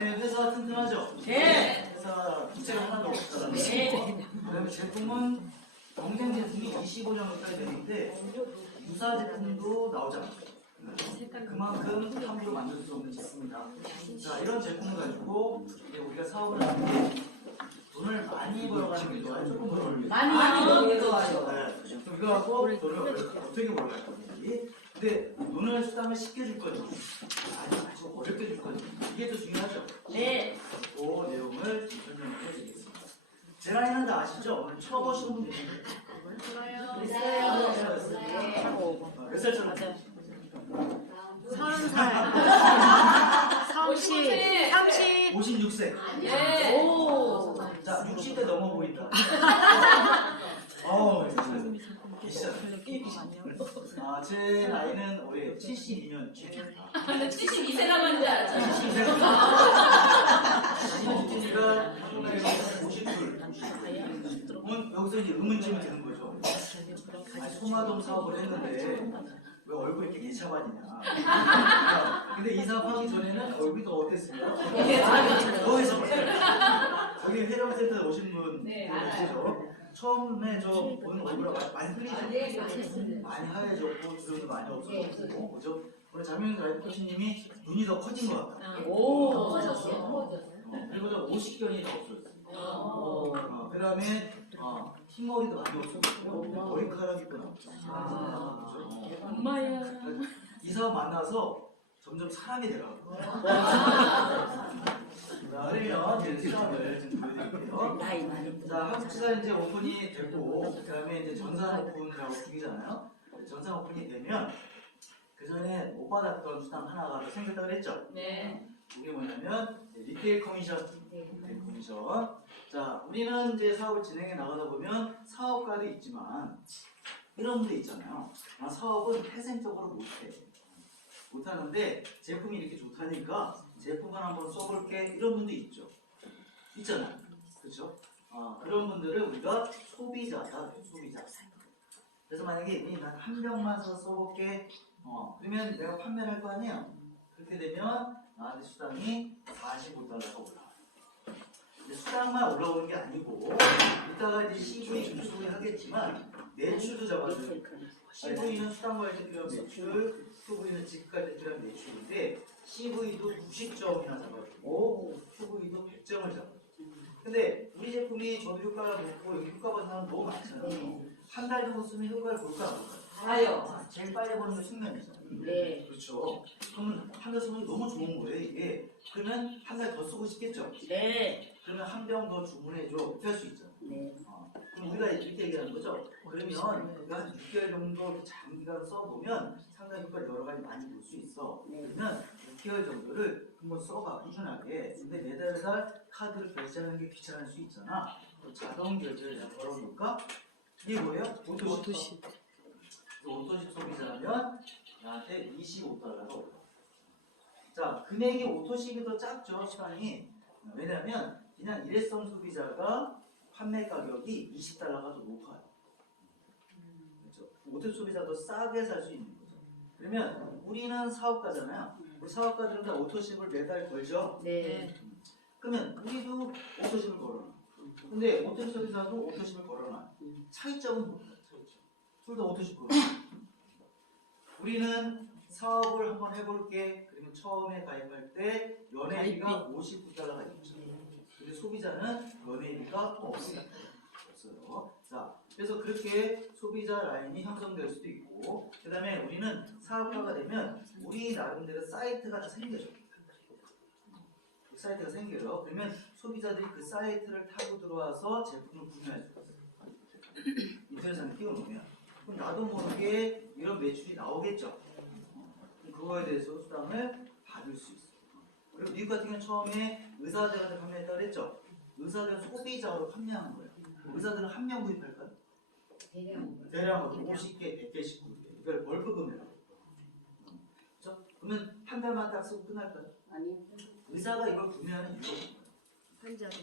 회사 튼튼하죠? 네. 회사 부채가 하나도 없잖아요. 네. 그다음에 제품은 경쟁 제품이 25년 가까이 되는데 유사 제품도 나오지 않아요. 그만큼 함부로 만들 수 없는 제품이다. 자, 이런 제품을 가지고 이제 우리가 사업을 하는데 돈을 많이 벌어가는 게 좋아요? 조금 벌어가는 게 좋아요? 많이 버는 게 좋아요. 네. 그럼 이거 갖고 돈을 어떻게 벌어갈 건지. 근데 돈을 수당을 쉽게 줄 건지 아주 어렵게 줄 건지 이게 더 중요하죠. 네. 그 내용을 설명해 드리겠습니다. 제 나이는 다 아시죠? 오늘 처음 오시는 분들 있는데 몇 살처럼? 30살. 56세. 네. 오. 자, 60대 넘어 보인다. 계시잖아요. 제 나이는 올해 72년 근데 72세라고 하는 줄 알았죠? 72세. 아니면 한국나이가 50둘. 여기서 이제 의문점이 드는 거죠. 아니, 소마동 사업을 했는데 왜 얼굴이 이렇게 개차반이냐. 근데 이 사업하기 전에는 얼굴이 더 어땠습니까? 더 해서 여기 회령센터에 오신 분 계시죠? 처음에 저 보는 얼굴이 많이 흘리죠? 많이 하얘졌고 주름도 많이 없어졌고 그죠? 우리 장명수 라이프 코치님이 눈이 더 커진 것 같아요. 오, 커졌어요. 그리고 저 50견이 더 없어졌어요. 그 다음에 흰머리도 많이 없어졌고 머리카락이 또 나왔죠. 엄마야. 이 사업 만나서 점점 사람이 되라고. 자, 그러면 이제 시험을 좀 보여드릴게요. 자, 한국지사 이제 오픈이 되고, 그 다음에 이제 전산 오픈이라고 중이잖아요. 전산 오픈이 되면 그 전에 못 받았던 수당 하나가 더 생겼다고 그랬죠. 네. 그게 뭐냐면 리테일 커미션. 리테일 커미션. 자, 우리는 이제 사업을 진행해 나가다 보면 사업가도 있지만 이런 분들 있잖아요. 사업은 태생적으로 못해. 못하는데 제품이 이렇게 좋다니까 제품을 한번 써볼게 이런 분도 있죠. 있잖아요. 그렇죠? 그런 분들을 우리가 소비자다. 소비자. 그래서 만약에 우리 한 병만 사서 써볼게. 그러면 내가 판매를 할 거 아니에요. 그렇게 되면 나한테 수당이 45달러가 올라와요. 근데 수당만 올라오는 게 아니고 이따가 이제 CV 중수를 하겠지만 매출도 잡아줘요. CV는 수당과 할 때 필요한 매출, QV는 지급할 때 필요한 매출인데 CV도 90점이나 잡아주고 QV도 100점을 잡아줘요. 근데 우리 제품이 저도 효과를 보고 여기 효과 보는 사람 너무 많잖아요. 한 달 정도 쓰면 효과를 볼까 안 볼까요? 봐요. 제일 빨리 보는 게 숙면이죠. 네. 그렇죠. 그러면 한 달 쓰면 너무 좋은 거예요 이게. 그러면 한 달 더 쓰고 싶겠죠. 네. 그러면 한 병 더 주문해줘. 이렇게 할 수 있죠. 네. 그럼 우리가 이렇게 얘기하는 거죠. 그러면 우리가 한 6개월 정도 장기간 써보면 상당히 효과를 여러 가지 많이 볼 수 있어. 그러면 6개월 정도를 한번 써봐 꾸준하게. 근데 매달 카드를 결제하는 게 귀찮을 수 있잖아. 그럼 자동 결제를 내가 걸어놓을까? 이게 뭐예요? 오토십. 오토십 소비자라면 나한테 25달러가 올라. 자, 금액이 오토십이 더 작죠, 시간이. 왜냐면 그냥 일회성 소비자가 판매 가격이 20달러가 더 높아요. 그렇죠? 오토십 소비자도 싸게 살 수 있는 거죠. 그러면 우리는 사업가잖아요. 우리 사업가들은 다 오토십을 매달 걸죠. 네. 그러면 우리도 오토십을 걸어놔. 근데 오토십 소비자도 오토십을 걸어놔. 차이점은 뭐예요? 차이점. 둘 다 오토십 걸어놔. 우리는 사업을 한번 해볼게. 그러면 처음에 가입할 때 연회비가 59달러가 있죠. 근데 소비자는 연회비가 없어요. 자, 그래서 그렇게 소비자 라인이 형성될 수도 있고, 그 다음에 우리는 사업화가 되면 우리 나름대로 사이트가 다 생겨져. 사이트가 생겨요. 그러면 소비자들이 그 사이트를 타고 들어와서 제품을 구매할 수 있어요. 인터넷상에 띄워놓으면. 그럼 나도 모르게 이런 매출이 나오겠죠. 그거에 대해서 수당을 받을 수 있어요. 그리고 미국 같은 경우는 처음에 의사들한테 판매했다고 그랬죠. 의사들은 소비자로 판매하는 거예요. 의사들은 한 명 구입할까요? 대량으로 50개, 100개씩 구입해요. 이걸 벌크 구매라고. 그렇죠? 그러면 한 달만 딱 쓰고 끝날까요? 아니. 의사가 이걸 구매하는 이유가 뭐예요? 환자로.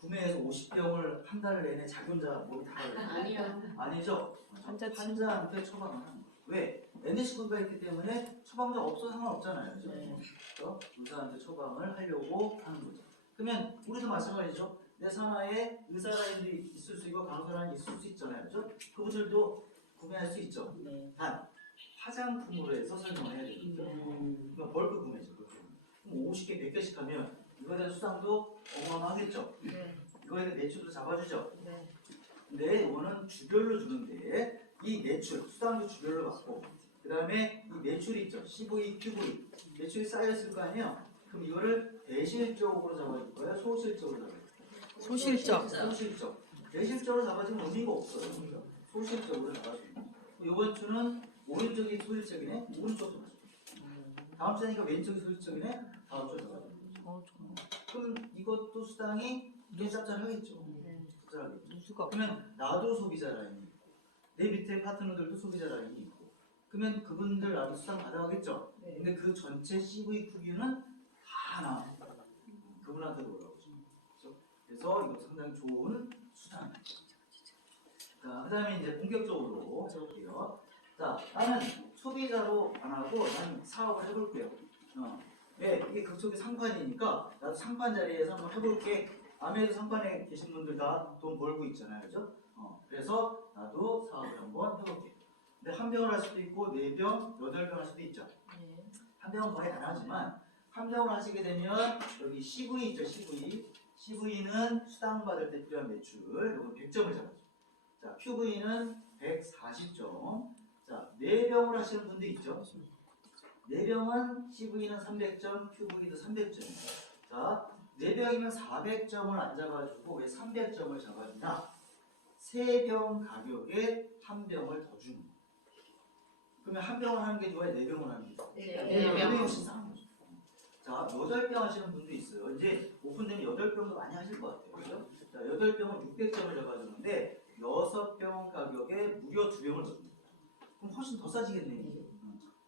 구매해서 50병을 한 달 내내 자기 혼자 몸이 다 아니요. 아니죠? 환자한테 처방을 하는 거예요. 왜? NC9가 있기 때문에 처방전 없어도 상관없잖아요. 그죠? 네. 그래서 의사한테 처방을 하려고 하는 거죠. 그러면 우리도 마찬가지죠. 내 산하에 의사 라인이 있을 수 있고 간호사 라인이 있을 수 있잖아요. 그죠? 그것들도 구매할 수 있죠. 네. 단 화장품으로 해서 설명을 해야 되겠죠. 그러니까 벌크 구매죠. 벌크. 그럼 50개 100개씩 하면 이거에 대한 수당도 어마어마하겠죠. 네. 이거에 대한 매출도 잡아주죠. 네. 근데 이거는 주별로 주는데 이 매출, 수당도 주별로 받고 그 다음에 이 매출이 있죠. CV, QV 매출이 쌓였을 거 아니에요. 그럼 이거를 대실적으로 잡아줄 거예요? 소실적으로 잡아줄 거예요? 소실적. 소실적. 대실적으로 잡아주면 의미가 없어요. 그러니까 소실적으로 잡아주는 거예요. 이번 주는 오른쪽이 소실적이네. 오른쪽도 잡아줘. 다음 주니까 왼쪽이 소실적이네. 다음 주에 잡아줘. 그럼 이것도 수당이 눈에 짭짤하겠죠. 짭짤하겠죠. 누수가 그러면 나도 소비자 라인이 있고 내 밑에 파트너들도 소비자 라인이 있고 그러면 그분들 나도 수당 받아가겠죠. 근데 그 전체 CV 크기는 다 나와. 그분한테 올라오죠. 그렇죠? 그래서 이거 상당히 좋은 수단이에요. 자, 그 다음에 이제 본격적으로 해볼게요. 자, 나는 소비자로 안 하고 나는 사업을 해볼게요. 네, 이게 그쪽이 상판이니까 나도 상판 자리에서 한번 해볼게. 아무래도 상판에 계신 분들 다 돈 벌고 있잖아요. 그죠? 그래서 나도 사업을 한번 해볼게. 근데 한 병을 할 수도 있고 4병, 8병 할 수도 있죠. 한 병은 거의 안 하지만 한 병을 하시게 되면 여기 CV 있죠. CV. CV는 수당받을 때 필요한 매출. 이거 100점을 잡아줘. 자, QV는 140점. 자, 4병을 하시는 분도 있죠. 4병은 CV는 300점, QV도 300점이에요. 자, 4병이면 400점을 안 잡아주고 왜 300점을 잡아주냐? 3병 가격에 한 병을 더 주는 거예요. 그러면 한 병을 하는 게 좋아요? 4병을 하는 게 좋아요? 네. 4병이 훨씬 싼 거죠. 자, 8병 하시는 분도 있어요. 이제 오픈되면 8병도 많이 하실 것 같아요. 그죠? 자, 8병은 600점을 잡아주는데 6병 가격에 무려 2병을 더 줍니다. 그럼 훨씬 더 싸지겠네, 이게.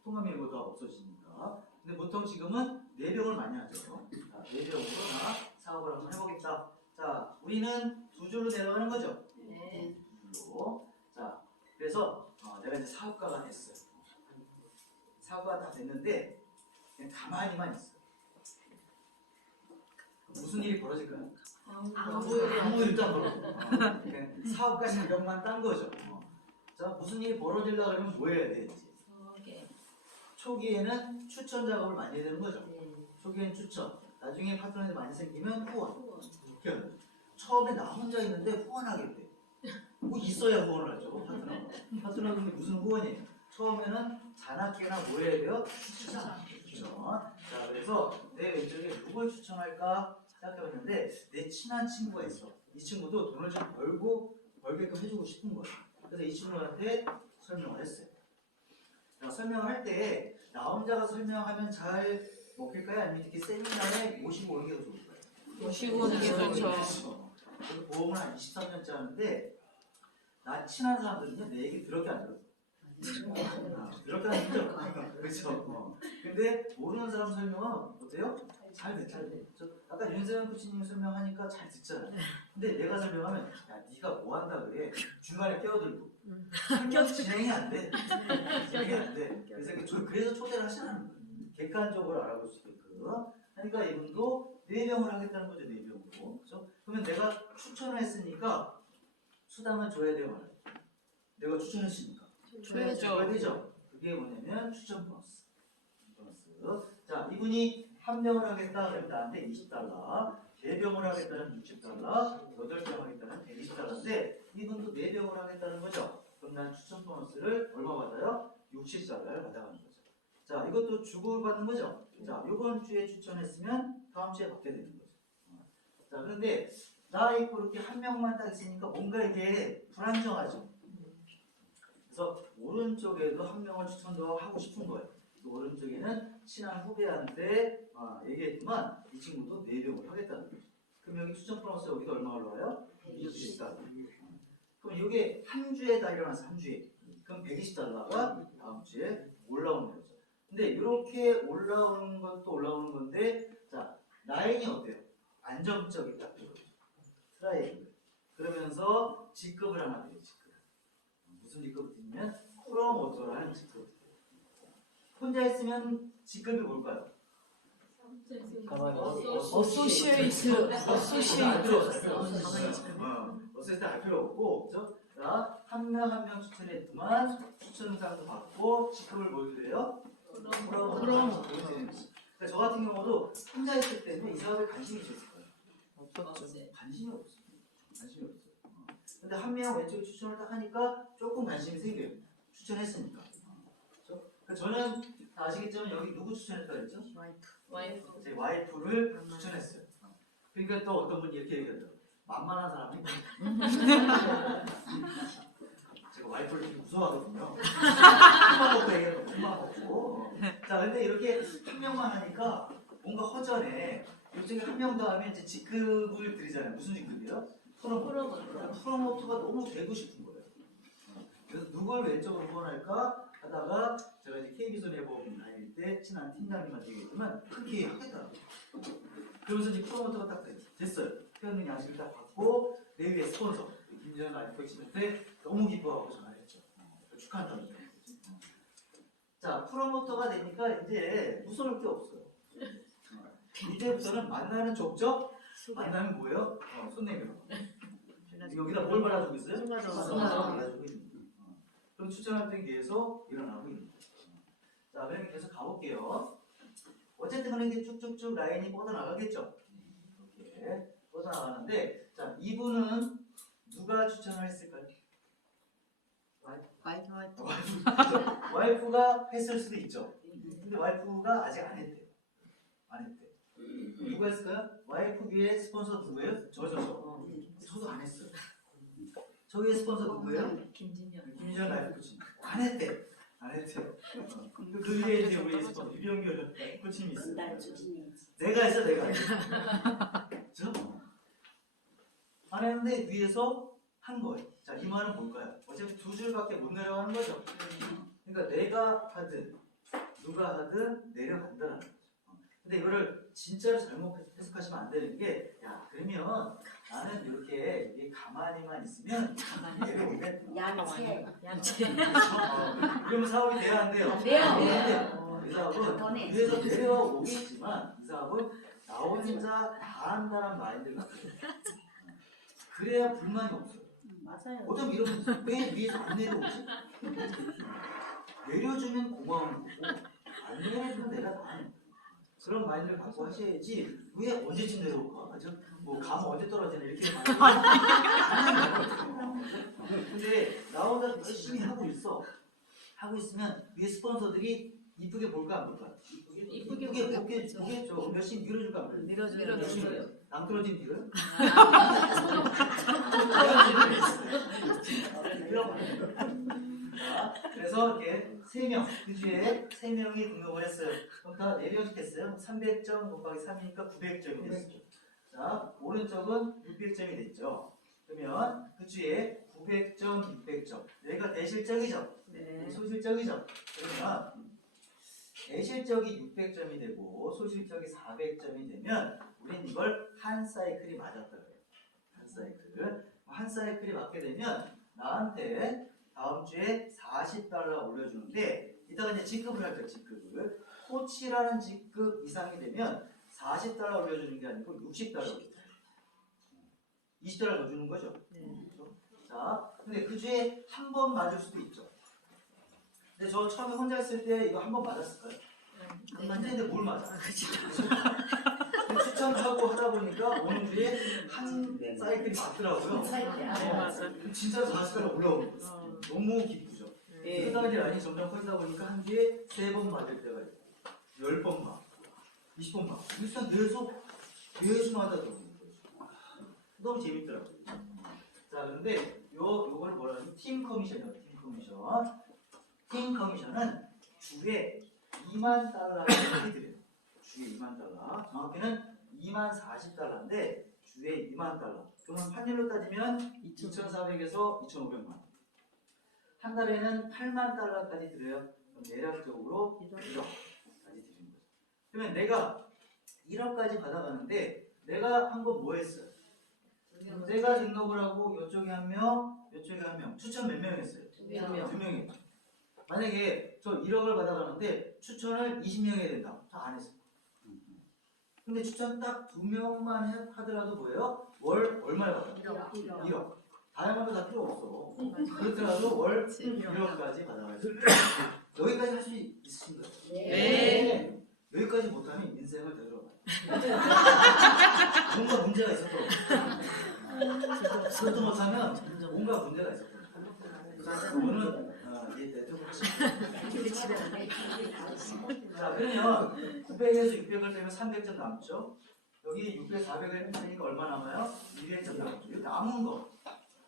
통합일보가 없어지니까. 근데 보통 지금은 4병을 많이 하죠. 자, 4병으로 나 사업을 한번 해보겠다. 자, 우리는 2줄로 내려가는 거죠. 네. 2줄로. 자, 그래서 내가 이제 사업가가 됐어요. 사업가가 다 됐는데 그냥 가만히만 있어요. 무슨 일이 벌어질까요? 아무 일도 안 벌어져. 그냥 사업가 자격만 딴 거죠. 자, 무슨 일이 벌어지려고 그러면 뭐 해야 돼? 이제? 초기에는 추천 작업을 많이 해야 되는 거죠. 초기에는 추천. 나중에 파트너들이 많이 생기면 후원. 이렇게 하는 거죠. 처음에 나 혼자 있는데 후원하겠대. 뭐 있어야 후원을 하죠. 파트너 근데 무슨 후원이에요? 처음에는 자나깨나 뭐 해야 돼요? 추천. 자, 그래서 내 왼쪽에 누굴 추천할까 생각해봤는데 내 친한 친구가 있어. 이 친구도 돈을 좀 벌게끔 해주고 싶은 거예요. 그래서 이 친구한테 설명을 했어요. 자, 설명을 할 때 나 혼자가 설명하면 잘 먹힐까요? 아니면 이렇게 세미나에 모시고 오는 게 더 좋을까요? 모시고 오는 게 좋죠. 저도 보험을 한 23년째 하는데 나 친한 사람들은요 내 얘기 그렇게 안 들어요. 그렇게 안 들죠. 그렇죠. 근데 모르는 사람 설명은 어때요? 잘 듣잖아요. 아까 윤세영 코치님 설명하니까 잘 듣잖아요. 근데 내가 설명하면 야 네가 뭐 한다 그래. 중간에 끼어들고 진행이 안 돼. 진행이 안 돼. 그래서 초대를 하시는 거예요. 객관적으로 알아볼 수 있게끔. 그러니까 이분도 4병을 하겠다는 거죠. 4병으로. 그렇죠? 그러면 내가 추천을 했으니까 수당을 줘야 돼요. 말아요. 내가 추천했으니까. 줘야 되죠. 그게 뭐냐면 추천 보너스. 자, 이분이 한 병을 하겠다 그러면 나한테 $20, 4병을 하겠다는 $60, 8병 하겠다는 $120인데 이분도 4병을 하겠다는 거죠. 그럼 난 추천 보너스를 얼마 받아요? $60를 받아가는 거죠. 자, 이것도 주고받는 거죠. 자, 이번 주에 추천했으면 다음 주에 받게 되는 거죠. 자, 그런데 나 있고 이렇게 한 명만 딱 있으니까 뭔가 이게 불안정하죠. 그래서 오른쪽에도 한 명을 추천도 하고 싶은 거예요. 또 오른쪽에는 친한 후배한테 얘기했지만 이 친구도 4병을 하겠다는 거죠. 그럼 여기 추천 보너스 여기도 얼마 올라와요? 120달러. 그럼 이게 한 주에 다 일어나서 한 주에. 그럼 120달러가 다음 주에 올라오는 거죠. 근데 이렇게 올라오는 것도 올라오는 건데 자 라인이 어때요? 안정적이다. 트라이앵글. 그러면서 직급을 하나 드려요. 직급. 무슨 직급을 드리면 프로모터라는 직급. 혼자 있으면 직급이 뭘까요? 어소시에이트. 어쨌든 알 필요 없고, 그죠? 자, 한 명 한 명 추천했지만 추천상도 받고 직급을 뭐 드려요? 프로모터. 그러니까 저 같은 경우도 혼자 있을 때는 이 사업에 관심이 있었을 거예요. 없었죠. 관심이 없어. 관심이 없어. 근데 한 명 왼쪽에 추천을 딱 하니까 조금 관심이 생겨요. 추천했으니까. 그렇죠? 그러니까 저는 다 아시겠지만 여기 누구 추천했다 그랬죠? 와이프. 제 와이프를 추천했어요. 그러니까 또 어떤 분이 이렇게 얘기하더라고요. 만만한 사람이 제가 와이프를 되게 무서워하거든요. 큰맘 먹고 얘기하고 큰맘 먹고. 자, 근데 이렇게 한 명만 하니까 뭔가 허전해. 이쪽에 한 명 더 하면 이제 직급을 드리잖아요. 무슨 직급이요? 프로모터가 너무 되고 싶은 거예요. 그래서 누굴 왼쪽으로 후원할까 하다가 제가 이제 KB손해보험 다닐 때 친한 팀장님한테 얘기했지만 그렇게 하겠다고. 그러면서 이제 프로모터가 딱 됐어요. 표현능 양식을 딱 받고 내 위에 스폰서 김재현 라이프 엑시한테 너무 기뻐하고 전화를 했죠. 축하한다고. 자, 프로모터가 되니까 이제 무서울 게 없어요. 이제부터는 만나는 족적, 만나면 뭐예요? 손 내밀어. 여기다 뭘 발라주고 있어요? 손가락 발라주고 있는 거예요. 그럼 추천 활동이 계속 일어나고 있는 거예요. 자, 그럼 계속 가볼게요. 어쨌든 간에 이게 쭉쭉쭉 라인이 뻗어나가겠죠? 이렇게 뻗어나가는데, 자, 이분은 누가 추천을 했을까요? 와이프가 했을 수도 있죠. 근데 와이프가 아직 안 했대요. 안 했대. 누가 했을까요? 와이프 위에 스폰서 누구예요? 저도 안 했어요. 저 위에 스폰서 누구예요? 김진현 라이프 코치. 안 했대. 안 했대요. 그 위에 이제 우리 스폰서 유병규 코치님이 있어요. 내가 했어, 내가. 그죠? 안 했는데 위에서 한 거예요. 자, 이 말은 뭘까요? 어차피 두 줄밖에 못 내려가는 거죠. 그러니까 내가 하든 누가 하든 내려간다는 거죠. 근데 이거를 진짜로 잘못 해석하시면 안 되는 게, 야, 그러면 나는 이렇게 가만히만 있으면 내려오겠다. 얌체. 그러면 사업이 돼야 안 돼요? 안 돼요. 안 돼요. 이 사업은 위에서 내려오겠지만 이 사업은 나 혼자 다 한다는 마인드가 그래야 불만이 없어요. 맞아요. 어쩜 이러면 왜 위에서 안 내려오지? 내려주면 고마운 거고 안 내려주면 내가 다 하는 거예요. 그런 마인드를 갖고 하셔야지 왜 언제쯤 내려올까? 맞죠? 뭐 감 언제 떨어지나 이렇게 근데 나 혼자 열심히 하고 있어. 하고 있으면 위에 스폰서들이 이쁘게 볼까 안 볼까? 이쁘게 보겠죠. 열심히 밀어줄까 안 볼까? 밀어줘요. 안 떨어진 뒤로요? 그래서 이렇게 3명, 그 주에 3명이 등록을 했어요. 그럼 다 내려주겠어요? 300점 곱하기 3이니까 900점이 됐어요. 자, 오른쪽은 600점이 됐죠. 그러면 그 주에 900점, 600점. 여기가 대실적이죠? 소실적이죠? 그러면 대실적이 600점이 되고 소실적이 400점이 되면 우린 이걸 한 사이클이 맞았다 그래요. 한 사이클. 한 사이클이 맞게 되면 나한테 다음 주에 $40 올려주는데 이따가 이제 직급을 할 거예요. 직급을. 코치라는 직급 이상이 되면 $40 올려주는 게 아니고 $60 올려줘요. $20 더 주는 거죠. 그렇죠? 자, 근데 그 주에 한 번 맞을 수도 있죠. 근데 저 처음에 혼자 했을 때 이거 한 번 맞았을까요? 안 맞는데 뭘 맞아? 추천하고 하다 보니까 오는 주에 한 사이클이 맞더라고요. 맞아. 진짜로 40달러 올라오는 거예요. 너무 기쁘죠. 그러다가 이제 라인이 점점 커지다 보니까 한 주에 3번 맞을 때가 있고 10번 맞고 20번 맞고 일단 계속 맞아들어오는 거죠. 너무 재밌더라고요. 자, 그런데 요거를 뭐라 하냐면 팀 커미션이에요. 팀 커미션은 주에 $20,000까지 드려요. 주에 $20,000. 정확히는 $20,040인데 주에 $20,000. 그러면 환율로 따지면 2,400에서 2,500만. 한 달에는 $80,000까지 드려요. 그럼 대략적으로 1억까지 드리는 거죠. 그러면 내가 1억까지 받아가는데 내가 한 건 뭐 했어요? 내가 등록을 하고 이쪽에 한 명, 이쪽에 한 명. 추천 몇 명 했어요? 2명 했죠. 만약에 저 1억을 받아가는데 추천을 20명 해야 된다. 다 안 했어. 근데 추천 딱 2명만 하더라도 뭐예요? 월 얼마를 받아요? 1억. 다이아몬드 다 필요 없어. 그렇더라도 월 1억까지 받아가요. 여기까지 할 수 있으신 거예요? 네. 여기까지 못하면 인생을 되돌아봐요. 뭔가 문제가 있었던 거예요. 그것도 못하면 뭔가 문제가 있었던 거예요. 그거는 이제 대통령 자, 그러면 900에서 600을 빼면 300점 남죠? 여기 600, 400을 빼니까 얼마 남아요? 200점 남죠. 이거 남은 거.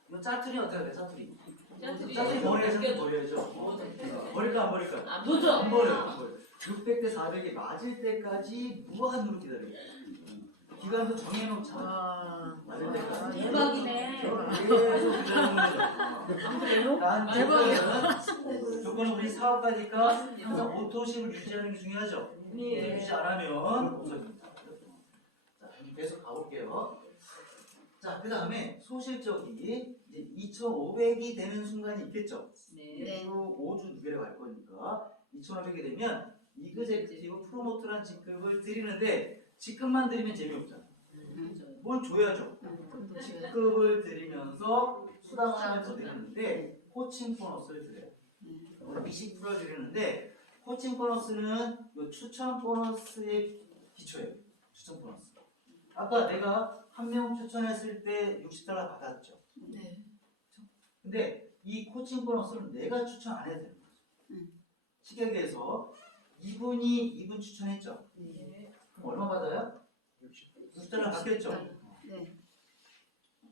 이거 짜투리 어떻게 돼? 짜투리. 짜투리 머리에서 버려야죠. 버릴까 안 버릴까? 안 보죠. 안 버려. 안 버려. 600대 400이 맞을 때까지 무한으로 기다려요. 기간도 정해놓잖아. 맞을 때까지. 대박이네. 계속 기다리는 거죠. 난 조건은 우리 사업가니까 항상 오토십을 유지하는 게 중요하죠. 유지 안 하면 없어집니다. 자, 계속 가볼게요. 자, 그 다음에 소실적이 이제 2,500이 되는 순간이 있겠죠. 네. 5주 6개월 갈 거니까 2,500이 되면 이그제큐티브 프로모터란 직급을 드리는데 직급만 드리면 재미없잖아요. 뭘 줘야죠. 직급을 드리면서 수당을 더 드리는데 코칭 보너스를 드려요. 20%를 드리는데 코칭 보너스는 요 추천 보너스의 기초예요. 추천 보너스. 아까 내가 한 명 추천했을 때 $60 받았죠. 네. 근데 이 코칭 보너스는 내가 추천 안 해도 되는 거죠. 쉽게 얘기해서 이분 추천했죠. 그럼 얼마 받아요? $60 받겠죠. 네.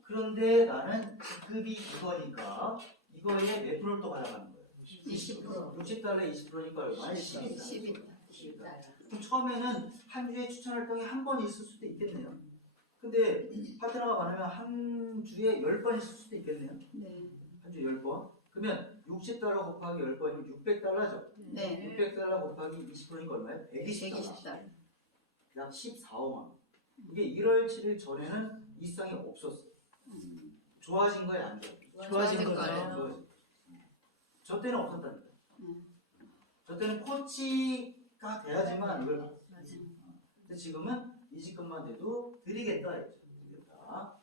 그런데 나는 급이 이거니까 이거에 몇 프로를 또 받아가는 거예요? 20%. $60에 20%니까 얼마에 10이다. 10이다. 그럼 처음에는 한 주에 추천 활동이 한 번 있을 수도 있겠네요. 근데 파트너가 많으면 한 주에 10번 있을 수도 있겠네요. 네. 한 주에 10번. 그러면 $60 곱하기 10번이면 $600죠. 네. $600 곱하기 20%니까 얼마예요? $120. 120달. 그다음 14만 원. 이게 1월 7일 전에는 이상이 없었어요. 좋아진 거예요, 안 좋아진 좋아진 거죠. 거죠. 좋아진. 저 때는 없었다니까. 저 때는 코치가 돼야지만 이걸 받았어요. 근데 지금은 이직금만 돼도 드리겠다 했죠. 드리겠다.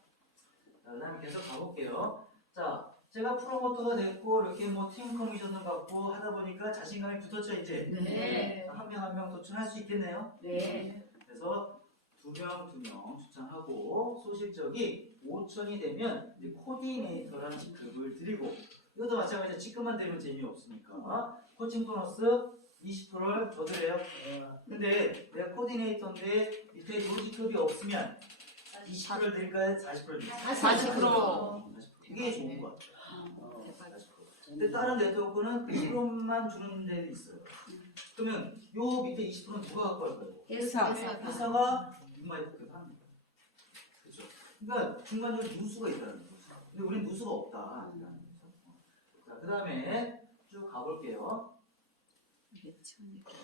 자, 그다음에 계속 가볼게요. 자, 제가 프로모터가 됐고 이렇게 뭐 팀 커미션을 받고 하다 보니까 자신감이 붙었죠 이제. 네. 한 명 한 명 도전할 수 있겠네요. 네. 그래서 두 명 추천하고 소실적이 5천이 되면 이제 코디네이터라는 직급을 드리고 이것도 마찬가지로 직급만 되면 재미없으니까 코칭 보너스 20%를 더 드려요. 근데 내가 코디네이터인데 밑에 요 직급이 없으면 20%를 드릴까요? 40%를 드릴까요? 40%. 이게 좋은 것 같아요. 대박. 40%. 근데 다른 네트워크는 20%만 주는 데도 있어요. 그러면 요 밑에 20%는 누가 갖고 갈 거예요? 회사. 회사가 누군가에 복귀를 하는 거예요. 그렇죠. 그러니까 중간적으로 누수가 있다는 거죠. 근데 우리는 누수가 없다. 자, 그 다음에 쭉 가볼게요.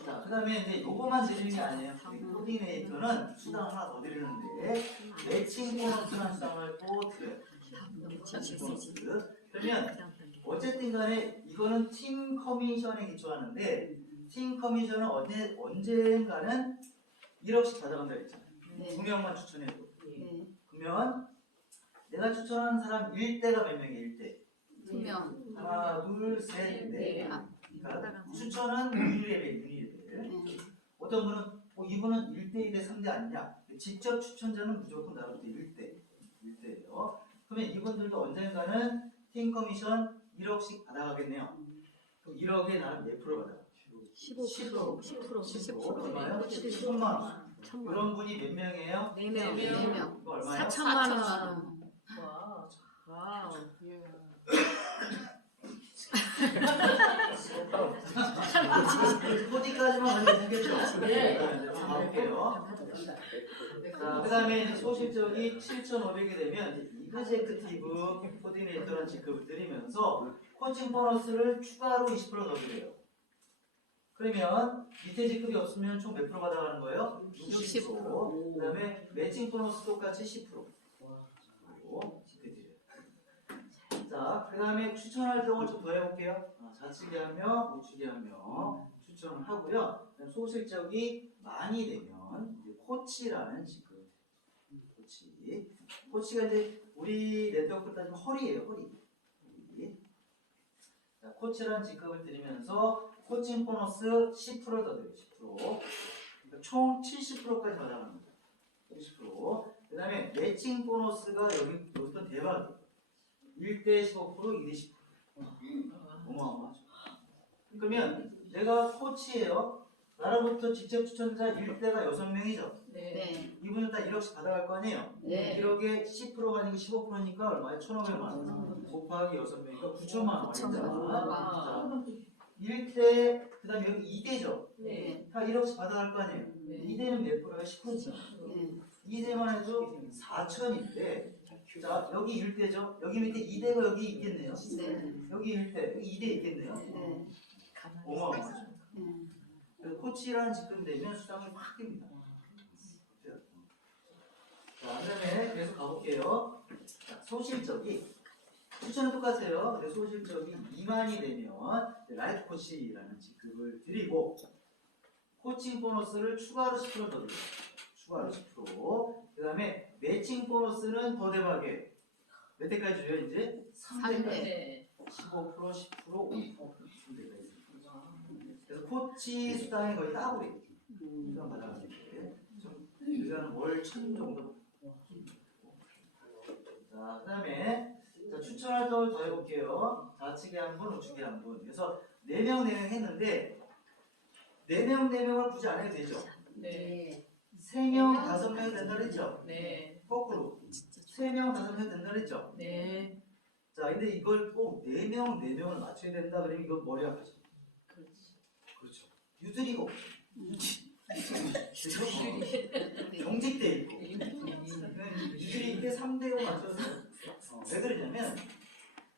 자, 그 다음에 이제 요거만 드리는 게 아니에요. 우리 코디네이터는 수당 하나 더 드리는데 매칭 보너스라는 수당을 또 드려요. 매칭 보너스. 그러면 어쨌든 간에 이거는 팀 커미션에 기초하는데 팀 커미션은 언젠가는 1억씩 받아간다 했잖아요. 네. 2명만 추천해도. 네. 그러면 내가 추천하는 사람 1대가 몇 명이에요? 1대. 2명. 하나, 둘, 셋, 넷. 아, 그러니까 추천은 유니레벨. 네. 어떤 분은 이분은 1대, 2대, 3대 아니냐? 직접 추천자는 무조건 나부터 1대예요. 그러면 이분들도 언젠가는 팀 커미션 1억씩 받아가겠네요. 그럼 1억에 나는 몇 프로 받아? 15%. 10%. 얼마요? 1000만 원. 이런 분이 몇 명이에요? 4명. 4명. 이거 얼마예요? 4천만 원. 와. 와우. 코디까지만 먼저 보겠죠? 네. 가볼게요. 자, 그 다음에 소실적이 7,500이 되면 이그제큐티브 코디네이터라는 직급을 드리면서 코칭 보너스를 추가로 20%더 드려요. 그러면 밑에 직급이 없으면 총 몇 프로 받아가는 거예요? 60%. 그 다음에 매칭 보너스 똑같이 10%. 그리고 직급 드려요. 자, 그 다음에 추천 활동을 좀 더 해볼게요. 좌측에 한 명, 우측에 한 명 추천을 하고요. 그다음 소실적이 많이 되면 이제 코치라는 직급. 코치. 코치가 이제 우리 네트워크 따지면 허리예요, 허리. 자, 코치라는 직급을 드리면서 코칭 보너스 10% 더 드려요, 10%. 그러니까 총 70%까지 받아갑니다. 70%. 그 다음에 매칭 보너스가 여기부터 대박이에요. 1대 15%, 2대 10%. 어마어마하죠. 그러면 내가 코치예요. 나로부터 직접 추천자 1대가 6명이죠. 네. 이분은 다 1억씩 받아갈 거 아니에요? 네. 1억에 10%가 아니고 15%니까 얼마에? 1,500만 원. 곱하기 6명이니까 9천만 원. 9천만 자, 1대, 그 다음에 여기 2대죠. 네. 다 1억씩 받아갈 거 아니에요? 네. 2대는 몇 프로가 10%죠. 네. 2대만 해도 4천인데, 자, 여기 1대죠. 여기 밑에 2대가 여기 있겠네요. 네. 여기 1대, 여기 2대 있겠네요. 네. 어마어마하죠. 네. 그래서 코치라는 직급 되면 수당이 확 듭니다. 자, 그 다음에 계속 가볼게요. 자, 소실적이 추천은 똑같아요. 근데 소실적이 미만이 되면 라이프 코치라는 직급을 드리고 코칭 보너스를 추가로 10% 더 드려요. 추가로 10%. 그 다음에 매칭 보너스는 더 대박이에요. 몇 대까지 줘요 이제? 3대까지. 네. 15%, 10%, 5%. 3대까지. 그래서 코치 수당이 거의 따블이에요. 수당 받아가는데 좀 의사는 월 1,000 정도. 자, 그 다음에 추천 활동을 더 해볼게요. 좌측에 한 분, 우측에 한 분. 그래서 4명 했는데 4명을 굳이 안 해도 되죠. 네. 3명, 5명이 된다 그랬죠. 네. 거꾸로 3명, 5명 된다 그랬죠. 네. 자, 근데 이걸 꼭 4명을 맞춰야 된다 그러면 이거 머리 아프죠. 그렇죠. 유두리가 없죠. 그렇죠? 경직돼 있고. 유두리 있게 3대5 맞춰서 왜 그러냐면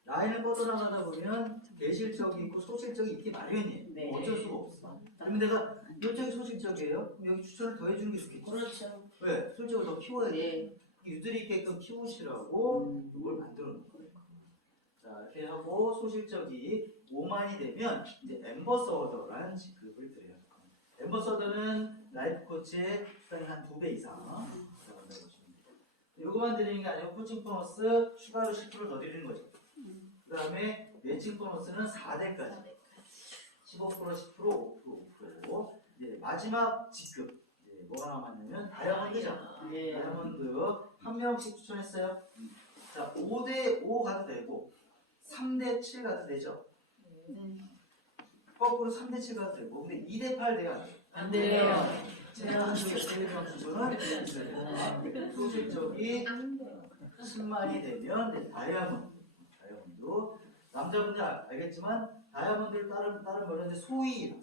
라인을 뻗어나가다 보면 내실적이 있고 소실적이 있기 마련이에요. 네. 어쩔 수가 없어. 그러면 내가 이쪽이 소실적이에요. 그럼 여기 추천을 더 해주는 게 좋겠죠. 그렇죠. 왜? 솔직을 더 키워야 돼. 네. 유두리 있게끔 키우시라고 이걸 만들어 놓은 거예요. 자, 이렇게 하고 소실적이 5만이 되면 이제 엠버서더라는 직급을 드려요. 엠버서더는 라이프 코치의 수당이 한 2배 이상 들어간다고 보시면 돼요. 요거만 드리는 게 아니고 코칭 보너스 추가로 10% 더 드리는 거죠. 그 다음에 매칭 보너스는 4대까지 15%, 10%, 5%. 이제 마지막 직급 이제 뭐가 남았냐면 다이아몬드죠. 네. 다이아몬드 한 명씩 추천했어요. 자, 5대5 가도 되고 3대7 가도 되죠. 네. 거꾸로 3대7 가도 되고 근데 2대8 돼야 돼요. 안 돼요. 제가 한쪽에 제일 명 추천은 있어요. 소실적이 10만이 되면 이제 다이아몬드. 남자분들 알겠지만 다이아몬드를 따른 뭐냐면 소위.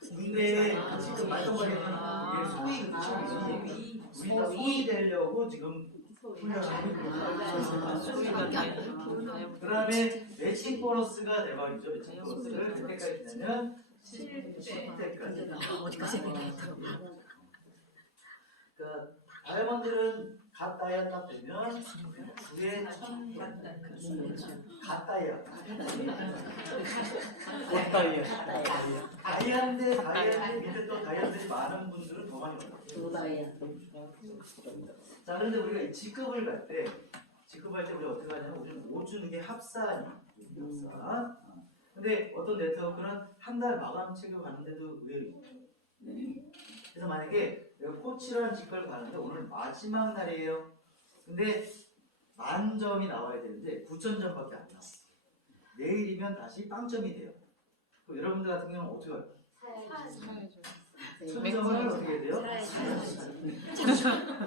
군대 지금 말똥말이 이게 소위거든요. 우리 다 소위 되려고 지금 훈련하고 있고. 그 다음에 매칭 보너스가 대박이죠. 매칭 보너스를 몇 대까지 되냐면 10대까지. 어디까지 그러니까 다이아몬드는 갓 다이아 딱 되면 두에 1,000 갓다이아. 다이아인데 밑에 또 다이아들이 많은 분들은 더 많이 받아요. 자, 그런데 우리가 이 직급을 갈 때 우리 어떻게 하냐면 우리는 5주는 합산이에요. 합산. 근데 어떤 네트워크는 한 달 마감 체결 가는데도 의외로 있어요. 그래서 만약에 내가 코치라는 직급을 가는데 오늘 마지막 날이에요. 근데 10,000점이 나와야 되는데 9,000점밖에 안 나와요. 내일이면 다시 빵점이 돼요. 그럼 여러분들 같은 경우는 어떻게 할까요? 1,000점을 어떻게 해야 돼요?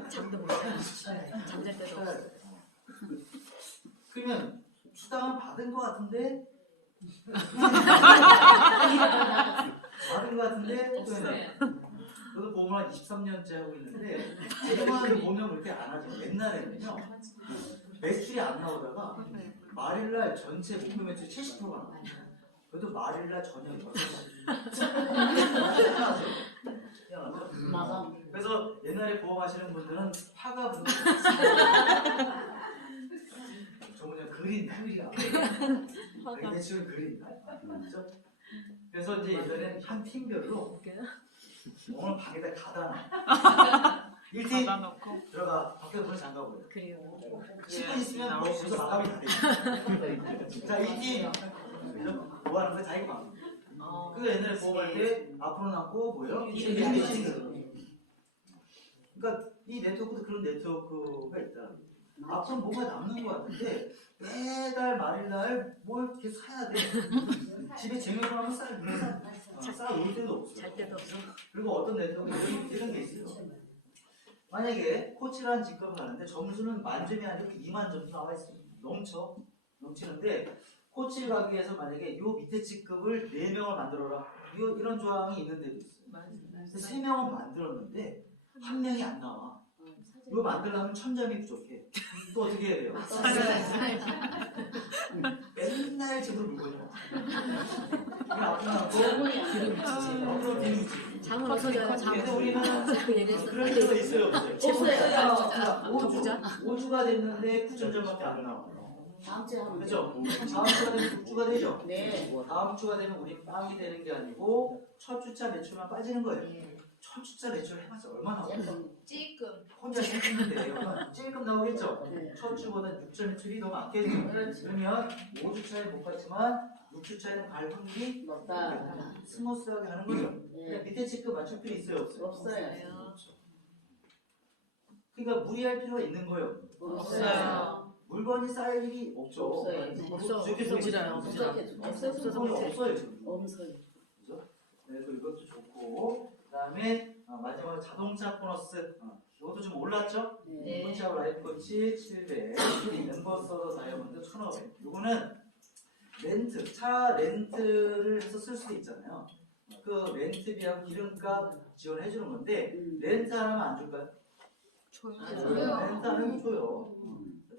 잠도 못 자요. 잠잘 때도 없어. 그러면 수당은 받은 것 같은데 저도 보험을 한 23년째 하고 있는데 지금은 보면 그렇게 안 하죠. 옛날에는요 매출이 안 나오다가 말일날 전체 목표 매출 70%가 나와요. 그래도 말일날 저녁 6시 맞아. 그래서 옛날에 보험하시는 분들은 화가 분들 그린다. 매출은 그린다. 그렇죠? 그래서 이제 예전에 한 팀별로 오늘 방에다 가다 1팀 닫아놓고. 들어가 밖에 문을 잠가버려. 그래요. 10분 있으면 뭐 벌써 마감이 다 돼. 자, 2팀 뭐 하는 거야? 자기가 막. 그 옛날에 보험할 때 앞으로 남고 뭐예요? 그러니까 이 네트워크도 그런 네트워크가 있다. 앞으로 뭐가 남는 것 같은데 매달 말일날 뭘 이렇게 사야 돼. 집에 쟁여놓으면 쌓아놓을 때도 없어. 잘 때도 없어. 그리고 어떤 네트워크는 이런 게 있어요. 만약에 코치라는 직업을 하는데 점수는 만점이 아니고 2만 점수 나와 있어요. 넘치는데 코치를 가기 위해서 만약에 요 밑에 직급을 4명을 만들어라. 이런 조항이 있는 데도 있어요. 3명을 만들었는데 1명이 안 나와. 이거 만들려면 1000점이 부족해. 또 어떻게 해야 돼요? 맨날 집으로 물건이 앞으로 뒤는 잠을 없어져요. 근데 우리는 얘기했어. 그런 데가 있어요. 없어요. 더 부자? 5주가 됐는데 9,000점밖에 안 나와. 다음 주에 하면 그렇죠? 다음 주가 되면 6주가 되죠? 네. 다음 주가 되면 우리 빵이 되는 게 아니고 첫 주차 매출만 빠지는 거예요. 첫 주차 매출 해봤자 얼마나 나와요? 찌끔. 혼자 했는데 찔끔 나오겠죠? 네. 첫 주보다 6점 매출이 더 많겠죠? 그러면 5주차에 못 갔지만 6주차에는 갈 확률이 높다. 스무스하게 하는 거죠. 네. 그냥 밑에 치급 맞출 필요 있어요? 없어요? 없어요. 그러니까 무리할 필요가 있는 거예요. 없어요. 물건이 쌓일 일이 없죠. 없어요. 없어. 부자요. 없어요. 지금. 없어요. 그죠? 네, 또 이것도 좋고 그다음에 마지막으로 자동차 보너스 이것도 좀 올랐죠? 네. 코치하고 라이프 코치 700 멤버서 다이아몬드 1500 이거는 렌트, 차 렌트를 해서 쓸 수도 있잖아요. 그 렌트비하고 기름값 지원해 주는 건데 렌트 하나면 안 줄까요? 줘요. 렌트 하나면 줘요.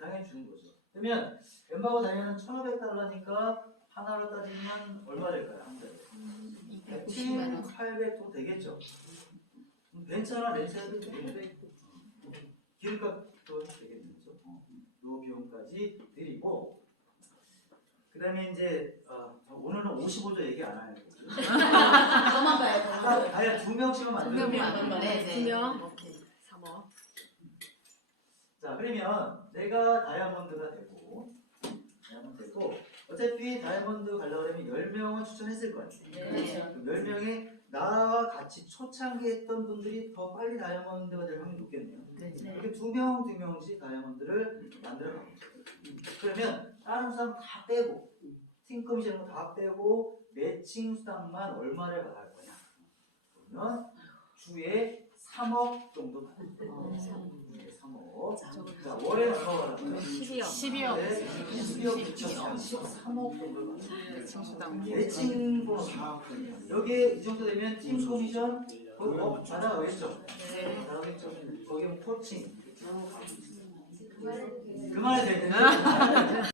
당연히 주는 거죠. 그러면 멤버가 다니는 1,500달러니까 하나로 따지면 얼마 될까요? 한 달에? 1,800 되겠죠. 렌트 하나 렌트해도 되겠네. 기름값도 되겠죠. 요 비용까지 드리고 그 다음에 이제 오늘은 55조 얘기 안 하려고 저만 봐요. 아예 2명씩만 만들면 네, 네. 2명. 오케이. 3억. 자 그러면 내가 다이아몬드가 되고 어차피 다이아몬드 가려고 하면 10명은 추천했을 거예요. 네. 10명에 나와 같이 초창기 했던 분들이 더 빨리 다이아몬드가 될 확률이 높겠네요. 이렇게 2명씩 다이아몬드를 만들어 가보죠. 그러면 다른 수당 다 빼고 팀 커미션 다 빼고 매칭 수당만 얼마를 받을 거냐? 그러면 주에 3억 정도 받을 거예요. 3억. 자, 월에 나눠가라고요. 12억. 12억. 네, 12억 붙여서 3억 정도 받을 매칭수당. 매칭 보너스. 여기에 이 정도 되면 팀 커미션 받아가겠죠? 네. 받아가겠죠? 거기 코칭. 그만해도 될 텐데.